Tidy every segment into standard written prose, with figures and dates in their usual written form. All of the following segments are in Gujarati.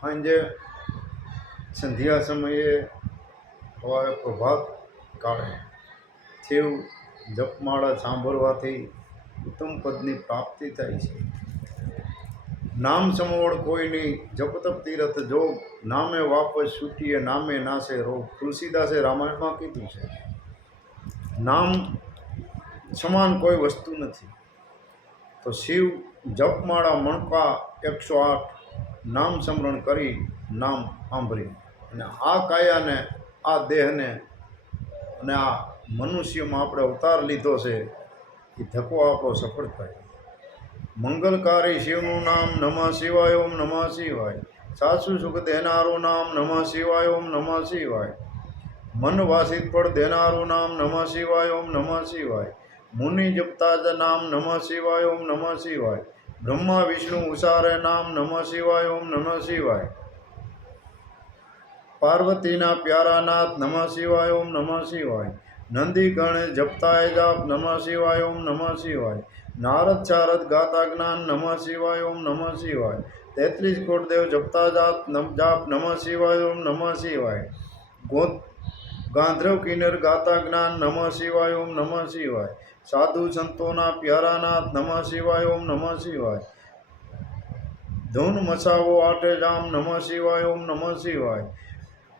સાંજે સંધ્યા સમયે સવારે પ્રભાત કાળે શિવ જપમાળા સાંભળવાથી ઉત્તમ પદની પ્રાપ્તિ થાય છે. નામ સમોળ કોઈની જપતપ તીરથ જોગ, નામે વાપસ છૂટીએ નામે નાશે રોગ. તુલસીદાસે રામાયણમાં કીધું છે. નામ સમાન કોઈ વસ્તુ નથી. તો શિવ જપમાળા મણકા 108 નામ સ્મરણ કરી નામ સાંભળી અને આ કાયાને, આ દેહને અને આ મનુષ્યમાં આપણે અવતાર લીધો છે એ ધક્કો આપણો સફળ થાય. મંગલકારી શિવનું નામ નમઃ શિવાય ઓમ નમઃ શિવાય. સાચું સુખ દેનારું નામ નમઃ શિવાય ઓમ નમઃ શિવાય. મન વાસિત ફળ દેનારું નામ નમઃ શિવાય ઓમ નમઃ શિવાય. મુનિ જપતા જ નામ નમઃ શિવાય ઓમ નમઃ શિવાય. બ્રહ્મા વિષ્ણુ ઉસારે નામ નમઃ શિવાય ઓમ નમઃ શિવાય. પાર્વતીના પ્યારા નાથ નમઃ શિવાય ઓમ નમઃ શિવાય. નંદી ગણે જપતાય જાપ નમઃ શિવાય ઓમ નમઃ શિવાય. નારદ ચારદ ગાતા જ્ઞાન નમઃ શિવાય ઓમ નમઃ શિવાય. 33 કોટ દેવ જપતા જાપ નમઃ શિવાય ઓમ નમઃ શિવાય. ગાંધર્વ કિન્નર ગાતા જ્ઞાન નમઃ શિવાય ઓમ નમઃ શિવાય. સાધુ સંતોના પ્યારા નાથ નમઃ શિવાય ઓમ નમઃ શિવાય. ધૂન મચાવો આઠે જામ નમઃ શિવાય ઓમ નમઃ શિવાય.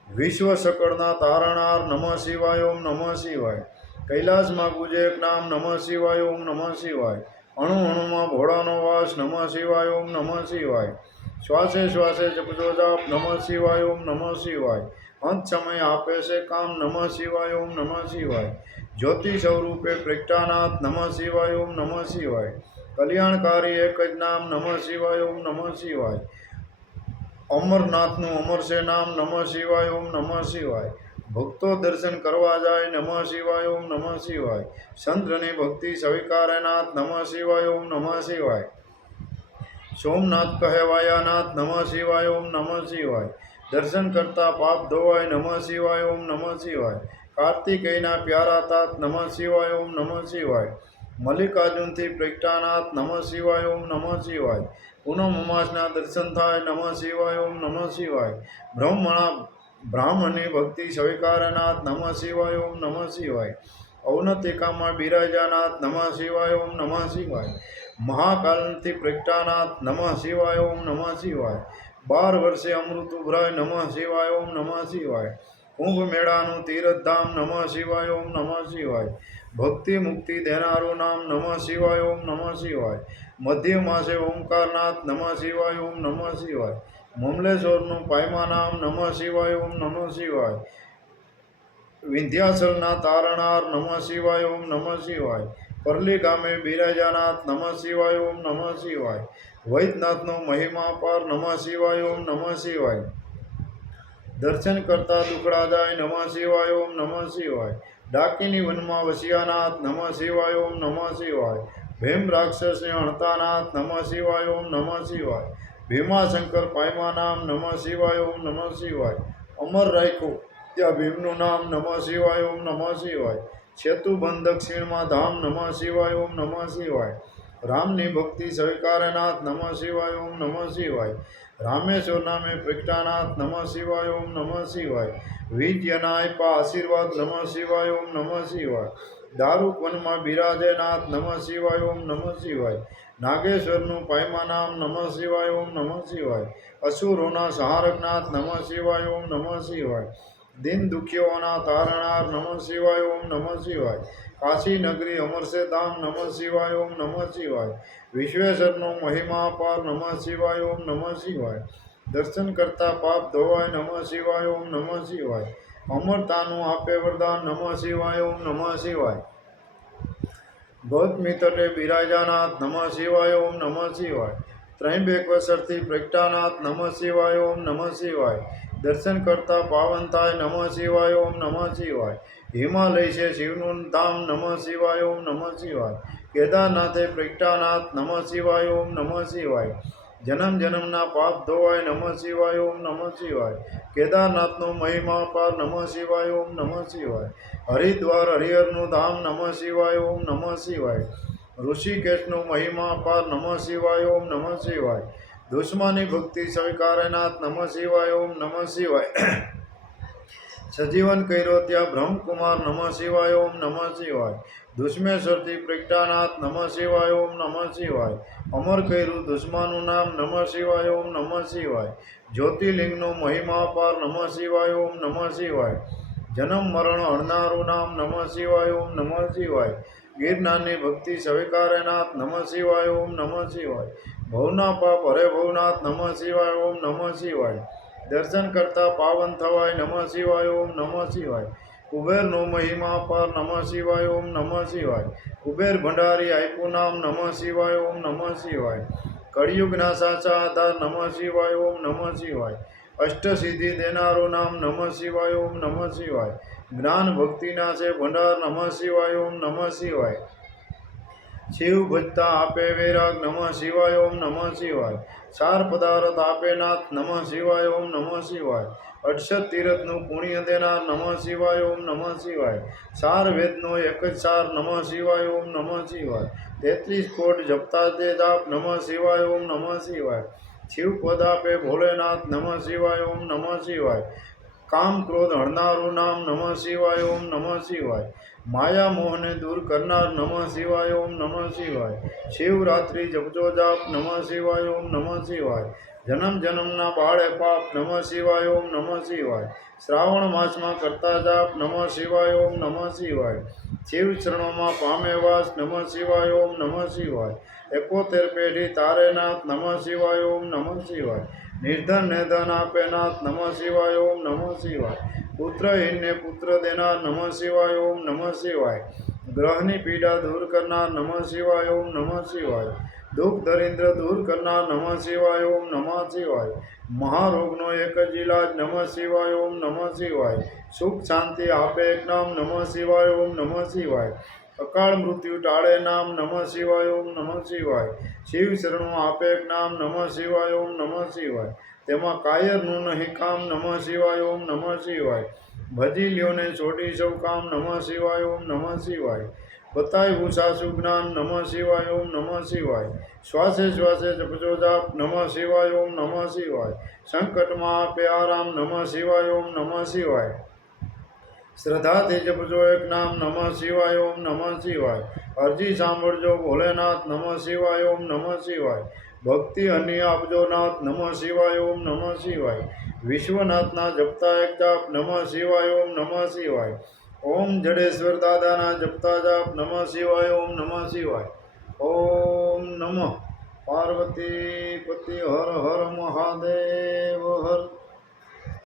વિશ્વ સકળના તારણહાર નમઃ શિવાય ઓમ નમઃ શિવાય. કૈલાસમાં ગુજે એક નામ નમઃ શિવાય ઓમ નમઃ શિવાય. અણુ અણુમાં ભોળાનો વાસ નમઃ શિવાય ઓમ નમઃ શિવાય. શ્વાસે શ્વાસે જપજો જાપ નમઃ શિવાય ઓમ નમઃ શિવાય. અંત સમય આપે છે કામ નમઃ શિવાય ઓમ નમઃ શિવાય. જ્યોતિ સ્વરૂપે પ્રગટાનાથ નમઃ શિવાય ઓમ નમઃ શિવાય. કલ્યાણકારી એક જ નામ નમઃ શિવાય ઓમ નમઃ શિવાય. અમરનાથનું અમર છે નામ નમઃ શિવાય ઓમ નમઃ શિવાય. ભક્તો દર્શન કરવા જાય નમઃ શિવાય ઓમ નમઃ શિવાય. ચંદ્રની ભક્તિ સ્વીકારે નાથ નમઃ શિવાય ઓમ નમઃ શિવાય. સોમનાથ કહેવાયા નાથ નમઃ શિવાય ઓમ નમઃ શિવાય. દર્શન કરતા પાપ ધોવાય નમઃ શિવાય ઓમ નમઃ શિવાય. કાર્તિકેયના પ્યારા તાત નમઃ શિવાય ઓમ નમઃ શિવાય. મલ્લિકાર્જુનથી પ્રગટાનાથ નમઃ શિવાય ઓમ નમઃ શિવાય. પૂનમ અમાસના દર્શન થાય નમઃ શિવાય ઓમ નમઃ શિવાય. બ્રાહ્મણની ભક્તિ સ્વીકારનાથ નમઃ શિવાય ઓમ નમઃ શિવાય. અવનતિકામાં બિરાજાનાથ નમઃ શિવાય ઓમ નમઃ શિવાય. મહાકાલથી પ્રગટાનાથ નમઃ શિવાય ઓમ નમઃ શિવાય. 12 વર્ષે અમૃત ઉભરાય નમઃ શિવાય ઓમ નમઃ શિવાય. કુંભ મેળાનું તીર્થધામ નમઃ શિવાય ઓમ નમઃ શિવાય. ભક્તિ મુક્તિ દેનારું નામ નમઃ શિવાય ઓમ નમઃ શિવાય. મધ્ય માસે ઓમકારનાથ નમઃ શિવાય ઓમ નમઃ શિવાય. મમલેશ્વરનું પાયમા નામ નમઃ શિવાય ઓમ નમઃ શિવાય. વિંધ્યાચલના તારણહાર નમઃ શિવાય ઓમ નમઃ શિવાય. પરલી ગામે બિરાજાનાથ નમઃ શિવાય ઓમ નમઃ શિવાય. વૈદ્યનાથનો મહિમા પાર નમઃ શિવાય ઓમ નમઃ શિવાય. દર્શન કરતા દુખડા જાય નમઃ શિવાય ઓમ નમઃ શિવાય. ડાકીની વનમાં વસ્યાનાથ નમઃ શિવાય ઓમ નમઃ શિવાય. ભીમ રાક્ષસને હણતાનાથ નમઃ શિવાય ઓમ નમઃ શિવાય. ભીમાશંકર પાયમા નામ નમઃ શિવાય ઓમ નમઃ શિવાય. અમર રાખ્યું ત્યાં ભીમનું નામ નમઃ શિવાય ઓમ નમઃ શિવાય. સેતુબંધ દક્ષિણમાં ધામ નમઃ શિવાય ઓમ નમઃ શિવાય. રામની ભક્તિ સ્વીકારનાથ નમઃ શિવાય ઓમ નમઃ શિવાય. રામેશ્વર નામે પ્રગટાનાથ નમઃ શિવાય ઓમ નમઃ શિવાય. વિજ્યના આપ્યા આશીર્વાદ નમઃ શિવાય ઓમ નમઃ શિવાય. દારૂક વનમાં બિરાજે નાથ નમઃ શિવાય ઓમ નમઃ શિવાય. નાગેશ્વરનું પાયમા નામ નમઃ શિવાય ઓમ નમઃ શિવાય. અસુરોના સહારકનાથ નમઃ શિવાય ઓમ નમઃ શિવાય. દિન દુખીઓના તારણહાર નમઃ શિવાય ઓમ નમઃ શિવાય. કાશી નગરી અમરસે ધામ નમઃ શિવાય ઓમ નમઃ શિવાય. વિશ્વેશ્વરનો મહિમા પાર નમઃ શિવાય ઓમ નમઃ શિવાય. દર્શન કરતા પાપ ધોવાય નમઃ શિવાય ઓમ નમઃ શિવાય. અમરતાનું આપે વરદાન નમઃ શિવાય ઓમ નમઃ શિવાય. ગૌતમી તટે બિરાજાનાથ નમઃ શિવાય ઓમ નમઃ શિવાય. ત્રંબકેશ્વરથી પ્રગટાનાથ નમઃ શિવાય ઓમ નમઃ શિવાય. દર્શન કરતા પાવન થાય નમઃ શિવાય ઓમ નમઃ શિવાય. હિમાલય છે શિવનું ધામ નમઃ શિવાય ઓમ નમઃ શિવાય. કેદારનાથે પ્રગટાનાથ નમઃ શિવાય ઓમ નમઃ શિવાય. જન્મ જન્મના પાપ ધોવાય નમઃ શિવાય ઓમ નમઃ શિવાય. કેદારનાથનો મહિમા પાર નમઃ શિવાય ઓમ નમઃ શિવાય. હરિદ્વાર હરિહરનું ધામ નમઃ શિવાય ઓમ નમઃ શિવાય. ઋષિકેશનો મહિમા પાર નમઃ શિવાય ઓમ નમઃ શિવાય. દુશ્મની ભક્તિ સ્વીકારે નાથ નમઃ શિવાય ઓમ નમઃ શિવાય સજીવન કર્યો ત્યાં બ્રહ્મકુમાર નમઃ શિવાય ઓમ નમઃ શિવાય દુશ્મેશ્વરથી પ્રગટાનાથ નમઃ શિવાય ઓમ નમઃ શિવાય અમર કર્યું દુશ્મનનું નામ નમઃ શિવાય ઓમ નમઃ શિવાય જ્યોતિર્લિંગનો મહિમા અપાર નમઃ શિવાય ઓમ નમઃ શિવાય જન્મ મરણ હરનારું નામ નમઃ શિવાય ઓમ નમઃ શિવાય ગિરનારની ભક્તિ સ્વીકારે નાથ નમઃ શિવાય ઓમ નમઃ શિવાય ભવના પાપ હરે ભવનાથ નમઃ શિવાય ઓમ નમઃ શિવાય દર્શન કરતા પાવન થવાય નમઃ શિવાય ઓમ નમઃ શિવાય કુબેરનો મહિમા પર નમઃ શિવાય ઓમ નમઃ શિવાય કુબેર ભંડારી આપ્યું નામ નમઃ શિવાય ઓમ નમઃ શિવાય કળિયુગના સાચા આધાર નમઃ શિવાય ઓમ નમઃ શિવાય અષ્ટસિદ્ધિ દેનારું નામ નમઃ શિવાય ઓમ નમઃ શિવાય જ્ઞાન ભક્તિના છે ભંડાર નમઃ શિવાય ઓમ નમઃ શિવાય શિવ ભજતા આપે વૈરાગ નમઃ શિવાય ઓમ નમઃ શિવાય ચાર પદાર્થ આપે નાથ નમઃ શિવાય ઓમ નમઃ શિવાય અડસઠ તીરથનું પુણ્ય દેનાર નમઃ શિવાય ઓમ નમઃ શિવાય ચાર વેદનો એક જ સાર નમઃ શિવાય ઓમ નમઃ શિવાય 33 કોટ જપતા તે જાપ નમઃ શિવાય ઓમ નમઃ શિવાય શિવ પદ આપે ભોલેનાથ નમઃ શિવાય ઓમ નમઃ શિવાય કામ ક્રોધ હરનારું નામ નમઃ શિવાય ઓમ નમઃ શિવાય માયા મોહને દૂર કરનાર નમઃ શિવાય ઓમ નમઃ શિવાય શિવરાત્રિ જપજો જાપ નમઃ શિવાય ઓમ નમઃ શિવાય જન્મ જન્મના બાળે પાપ નમઃ શિવાય ઓમ નમઃ શિવાય શ્રાવણ માસમાં કરતા જાપ નમઃ શિવાય ઓમ નમઃ શિવાય શિવ ચરણોમાં પામે વાસ નમઃ શિવાય ઓમ નમઃ શિવાય 71 પેઢી તારે નાથ નમઃ શિવાય ઓમ નમઃ શિવાય નિર્ધન ને ધન આપે નાથ નમઃ શિવાય ઓમ નમઃ શિવાય પુત્રહીનને પુત્ર દેનાર નમઃ શિવાય ઓમ નમઃ શિવાય ગ્રહની પીડા દૂર કરનાર નમઃ શિવાય ઓમ નમઃ શિવાય દુઃખ દરિદ્ર દૂર કરનાર નમઃ શિવાય ઓમ નમઃ શિવાય મહારોગનો એક જ ઇલાજ નમઃ શિવાય ઓમ નમઃ શિવાય સુખ શાંતિ આપે એક નામ નમઃ શિવાય ઓમ નમઃ શિવાય અકાળ મૃત્યુ ટાળે નામ નમઃ શિવાય ઓમ નમઃ શિવાય શિવ શરણો આપે એક નામ નમઃ શિવાય ઓમ નમઃ શિવાય તેમાં કાયરનું નહીં કામ નમઃ શિવાય ઓમ નમઃ શિવાય ભજી લ્યોને છોડી સૌ કામ નમઃ શિવાય ઓમ નમઃ શિવાય બતાવ્યું સાસુ જ્ઞાન નમઃ શિવાય ઓમ નમઃ શિવાય શ્વાસે શ્વાસે જપજો જાપ નમઃ શિવાય ઓમ નમઃ શિવાય સંકટમાં આપે આરામ નમઃ શિવાય ઓમ નમઃ શિવાય શ્રદ્ધાથી જપજો એક નામ નમઃ શિવાય ઓમ નમઃ શિવાય અરજી સાંભળજો ભોલેનાથ નમઃ શિવાય ઓમ નમઃ શિવાય ભક્તિ અન્ય આપજો નાથ નમઃ શિવાય ઓમ નમઃ શિવાય વિશ્વનાથના જપતા એક જાપ નમઃ શિવાય ઓમ નમઃ શિવાય ઓમ જડેશ્વર દાદાના જપતા જાપ નમઃ શિવાય ઓમ નમઃ શિવાય ઓમ નમઃ પાર્વતી પતિ હર હર મહાદેવ